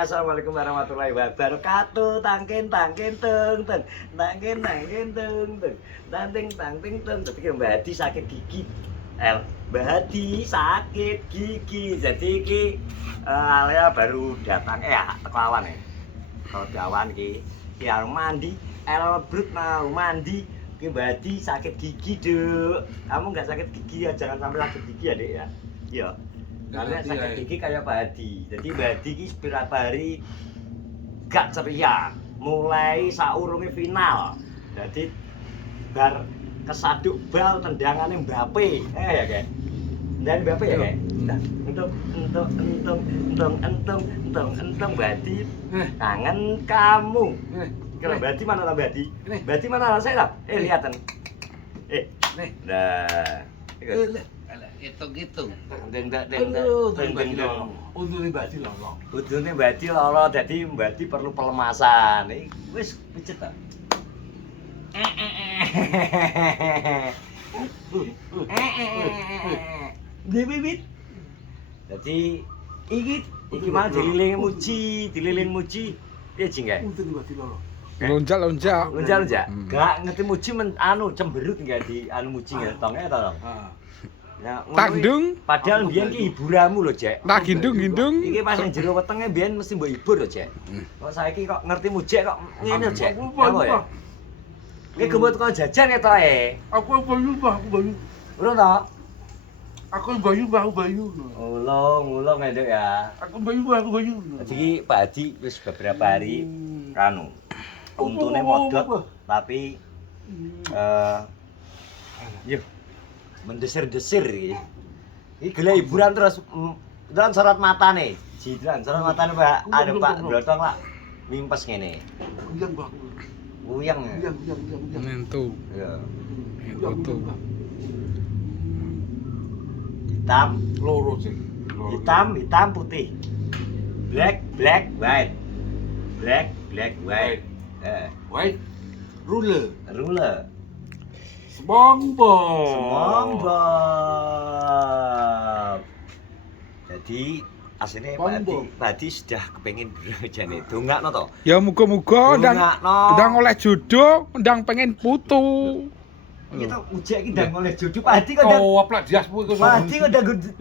assalamualaikum warahmatullahi wabarakatuh. Tangkin tung tung, tangkin tung tung, tangting tung. Tapi Mbak Hadi sakit gigi. Mbak Hadi sakit gigi. Jadi iki Alia baru datang teko awan ya. Kalau di awan iki ya mandi, brut mau mandi. Ki Mbak Hadi sakit gigi, Duk. Kamu nggak sakit gigi ya, jangan sampai sakit gigi ya, Dek ya. Iya. Karena sakit gigi kayak Pak Hadi. Jadi Mbak Hadi ini beberapa hari gak ceria. Mulai saurunge final. Jadi bar kesaduk bal tendangannya Mbappe. Ya kayak. Dan Mbappe ya kayak. Entung Mbak Hadi. Kangen kamu. Kalau Mbak Hadi mana lah Mbak Hadi? Mbak Hadi mana lah saya lah? Lihatan. Nih. Dah. Hitung-hitung. Untune Mbak Hadi loro. Untune Mbak Hadi loro, dadi Mbak Hadi perlu pelemasan. Wis pijet ta. Bibit. Dadi iki mah dililing muji. Piye jing kae? Untune Mbak Hadi loro. Lonjak. Gak ngerti muji cemberut enggak di muji ngetongnya ta. Ya, Tangdung. Padahal biyen ki hiburanmu lho, Cek. Tak gindung. Iki pas ning jero wetenge biyen mesti mbok hibur lho, Cek. Kok saiki kok ngerti mujek kok ngene lho, Cek. Apa ya? Iki gembut kok jajan ya to Aku bayu. Urung to? Aku bayu. Ulung nduk ya. Aku bayu. Jadi Pak Hadi wis beberapa hari untune modot tapi mendesir-desir iki. Iki gelek hiburan terus dan sorot matane. Jidran sorot matane Pak. Ada Pak Blotong lah. Mimpes ngene. Uyang, Mbak. Uyang. Mentu. Ya. Foto. Hitam, Loro sih. hitam putih. Black, white. Black, white. White. Ruler. SpongeBob. Jadi aslinya Pak Hadi sudah kepengin jane dongakno to. Ya muga-muga ndang oleh jodoh, ndang pengen putu. Iki to ujek iki ndang oleh jodoh Pak Hadi kok Aplak diasmu iku. Pak Hadi kok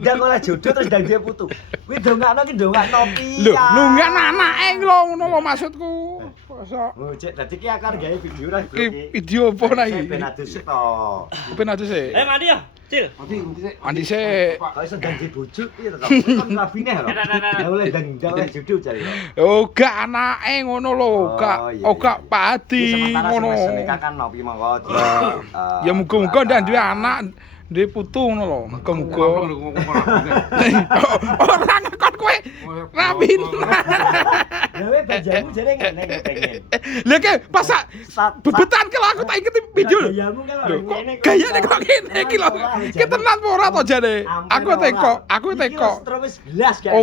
ndang oleh jodoh terus ndang dia putu. Kuwi dongakno ki dongakno piye? Lho, nunggak anake lho ngono lho maksudku. Masa Ujek dadi ki akar gawe video ra iki video apa nah iki? Ben adus to. Ben adus e. Mandi ya, Cil. Mandi sik. Kok iso ganti bojo piye to? Kan rabine lho. Ya oleh ndang oleh jodoh jare. Oh, gak anake ngono lho, gak Pak Hadi ngono. Kan nopi monggo. Ya muga-muga ndak duwe anak, duwe putu ngono lho. Muga-muga. Ora ngekon kowe. Rabin. Dewe bajamu jare ngene pengen. Lha ke pas bebetan kalau aku tak inget video. Gayamu kan ngene. Gayane kok ngene iki lho. Ki tenan apa ora to jane? Aku teko. Terus gelas kan.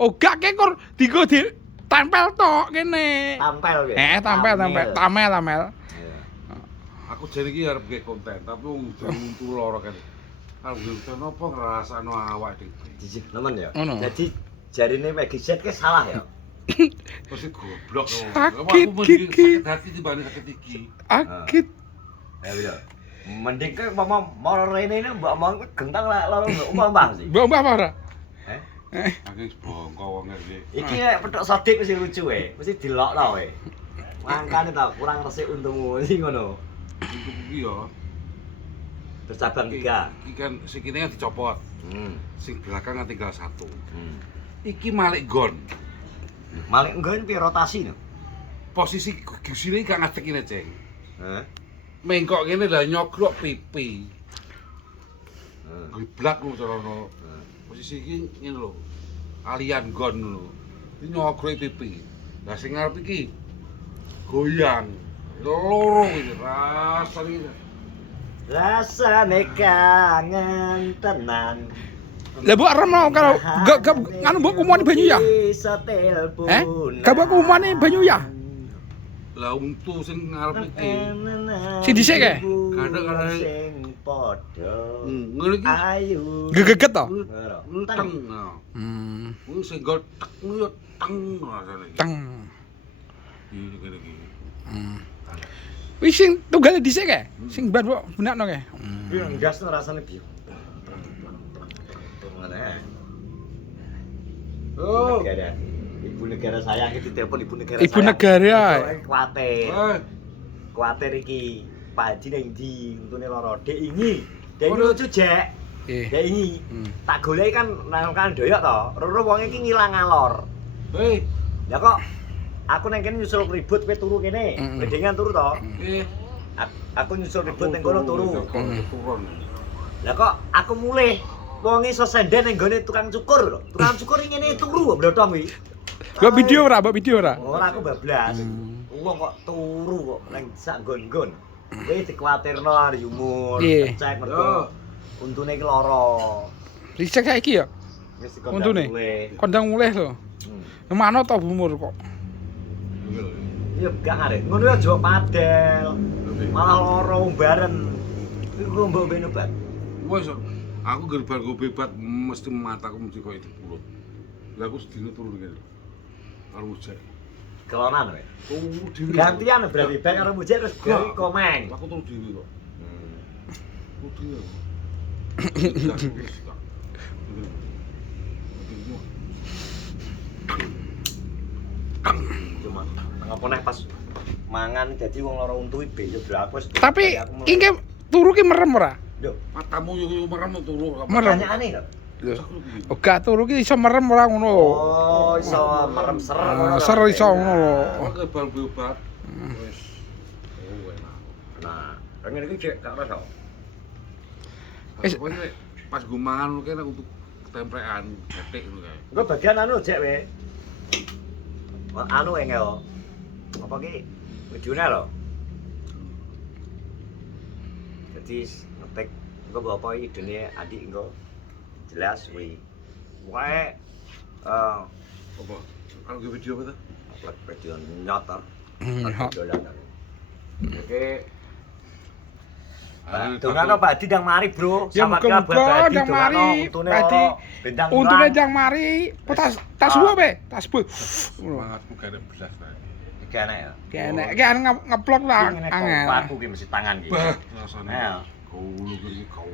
Ogak ke kur digo di tempel tok kene. Tampel kowe. Tamel. Aku jane iki arep gawe konten, tapi wong untu loro kan. Arep konten apa ngrasakno awak dhewe. Jijik nemen ya. Ngono. Jadi jarine Maggie Z ke salah ya. Pasti goblok. Sakit gigi. Sakit hati dibanding sakit gigi. Akit. Ya bisa. Mending ke mau rene ini mbak mau gentang lah loro mbak sih. Mbak apa ora? Saking bongko wong iki. Iki nek petok sodik mesti lucu mesti dilokno Mangkane ta kurang resik untungmu sing ngono. Iki ya. Bercabang 3. Iki kan sikile kan dicopot. Sing belakang kan tinggal 1. Iki malik gon. Malik nggon piye rotasi no? Posisi gusine gak ngadeg ngene, Ceng. Heh. Mengkok ngene lah nyogrok pipi. Geblak lho carane. Posisi iki ngene lho. Alian gon lho. Iki nyogrok pipi. Lah sing ngarep iki goyang. Loro iki rasane. Rasane kangen tenan. Lah mbok arep mau kalau gak nganu mbok kumani banyu ya? Gak mbok kumani banyu ya? Lah untu sing ngarep iki. Sing dhisik kae? Kadang-kadang padha. Ngono iki Ayu. Gegeget to? enteng. Wong sing nggo tek yo teng rasane iki. Teng. Iki kene iki. Wis sing tunggale dhisik kae. Sing ban kok benakno kae. Iki gas rasane biu. Mana? Oh, Negara. Ibu negara saya iki ditelepon ibu negara Ibu saya. negara. Kuwatir. Kuwatir iki Pak Haji ning ndi untune lara. Dek ingi. Dek iki lucu jek. Dek ingi. Tak goleki kan nang kan doyok to. Roro wong iki ngilang ngalor. hei, Lah kok aku nang kene nyusul ribut kowe turu kene. Bedengan turu to. Aku nyusul ribut ning kono turu. Turun. Lah kok aku mulih wong iso senden ning gone tukang cukur lho. Tukang cukur ngene turu kok mlotong kuwi. Mbok video ora, mbok video ora? Ora aku bablas. Wong kok turu kok nang sak nggon-nggon. Kowe dikuwatirno ari umur, Iya. cek mergo untune iki lara. Dicek saiki ya. Wis Untune? mulih. Kondang mulih lho. Mano to bumur kok. Iya gak arek. Ngono ya aja padel. Malah lara umbaren. Iku mbok ben obat. Wes aku gerbar go bebat mesti mataku mesti koyo dipulut. Lah aku sedina turun kene. Karo mujek. Kelonan kowe. Turu dhewe. Gantian berarti bae karo mujek terus gawe komeng. Aku turu dhewe kok. Turu dhewe. Cuma ngapa nek pas mangan dadi wong lara untu iki yo bro aku wis. Tapi iki turu ki merem ora? Lho, Matamu yo merem turu. Merem. pertanyaane lho. Oh, gak turu ki iso merem ora ngono lho. Oh, iso merem ser ngono. Ser iso ngono lho. Aku gerbar bebat. Wes. Oh, enak. Nah, pengen iki cek gak rasa. Pokoknya pas gue mangan kene untuk ketemprekan detik ngono kae. Engko bagian anu cek we. Anu engel. Apa ki videone lho. Jadi ngetik engko mbok apa idene adik engko jelas kuwi. Wae Apa? Kalau gue video apa tuh? upload video nyata. Hak. Oke. Donano Pak Adi ndang mari, Bro. Ya Sama kira muga-muga ndang mari. Padi untune ndang mari. Tas buah be, tas buah. Semangatku gak ada belas lah. Iki enak ya. Kene ngeplok lah angel. Aku ki mesti tangan ki. Bah, rasane. Ayo. Kulo iki kau.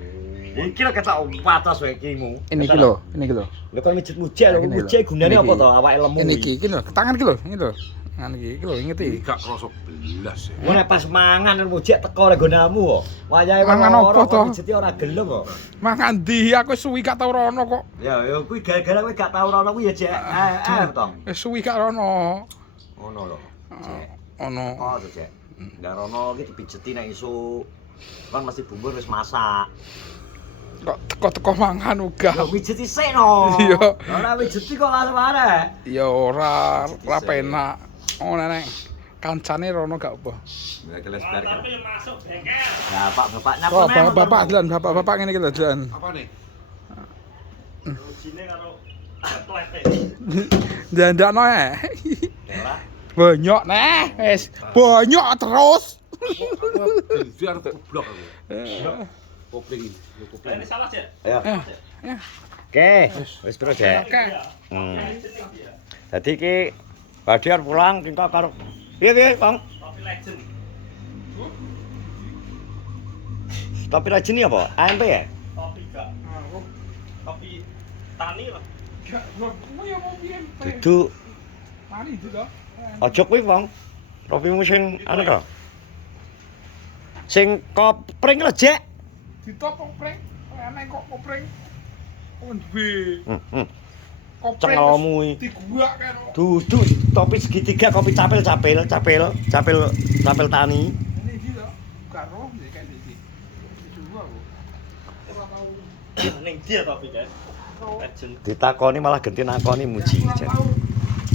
Iki lho ketok patos wae kimu. Ini ki lho, ini ki lho. Lho kon mijet mujek lho, Ini lho. mujek gunane Ini apa ki. to awake lemu. Ini ki lho, tangan ki lho, ini lho. Tangan ki lho, ngerti. Iki gak krasa belas ya. Ngono pas mangan mujek teko le gonamu kok. Wayahe Mangan apa to? Mijeti ora gelem kok. Mangan ndi aku suwi gak tau rono kok. Ya kuwi gara-gara kowe gak tau rono kuwi ya Jek. Tong. Wis suwi gak rono. Ngono lho. Jek. Ono. Oh, tuh, Cek. Ndak rono iki dipijeti nek isuk. Kan mesti bumbu wis masak. Kok teko-teko mangan uga. Lho mijeti sik no. Iya. Ora mijeti kok langsung arek. Ya ora penak. Oh nenek. Kancane rono gak apa. Enggak keles bar. Tapi masuk bengkel. Lah, Pak Bapak nyapa Oh, men. bapak dalan, bapak ngene iki lho dalan. Apa nih? Rujine karo klete. Dandakno ae. Ora. Banyak neh, wis. Banyak terus. Jadi arep goblok aku. Kopling. Ini salah, Cek. Ayo. Ya. Oke, wis terus, Cek. Oke. Dadi iki Badiar pulang kita karo piye, Bang? Topi legend. Topi legend iki apa? AMP ya? Topi gak. Topi tani lah. Gak, mau ya mau piye? Dudu Mari itu to. aja kuwi, Bang. Topimu sing anu to. Sing kopring lho, Jek. Ditop kopreng. Enek kok kopreng. Kon duwe Kopreng. kopreng. Cengelmu iki. Diguak kan. Dudu topi segitiga kopi capil tani. Ini iki lho. Karo kayak iki. Dua kok. Ora tau. Ning dia topi kan. Legend. Ditakoni malah genti nakoni muji, Jek.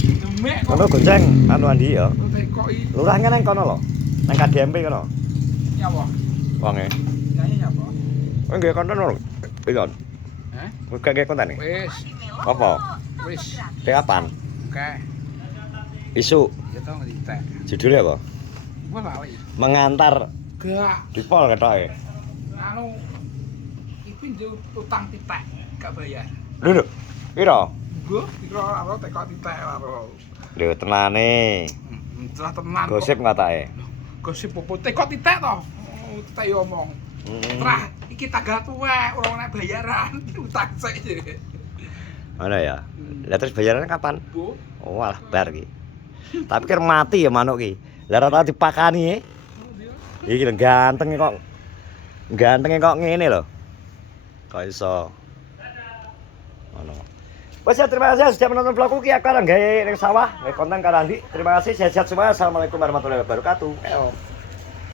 Demek kok. Kono gonceng anu Andi ya. Tekoki. Lurah nang kono lho. Nang KDMP kono. Nyapa? Wonge. Nyanyi nyapa? Kowe nggih konten lho. Pilon. Hah? Kowe gak nggih konten iki? Wis, Apa? wis. Teh apaan? Oke. Isu. Ya tau ngetek. Judulnya apa? Gua lali. Mengantar Gak. di pol ketoke. Anu tapi dia utang titek gak bayar. Lho, piro? Gue dikira karo teko titek karo. Lho, tenane. Telah tenan. Gosip ngatake. Gosip opo teko titek to. Titek yo omong. Trah iki tanggal tuwek ora ana bayaran, utang sik. Mana ya? Lah terus bayarannya kapan? Bu, Oh, alah bar iki. Tapi kira mati ya manuk iki. Lah ora tau dipakani. Iki lho ganteng kok. Gantenge kok ngene lho. Kok iso. Ono. Wes ya, terima kasih sudah menonton vlogku ki aku arep gawe ning sawah, gawe konten karo Andi. Terima kasih sehat-sehat semua. Assalamualaikum warahmatullahi wabarakatuh. Ayo.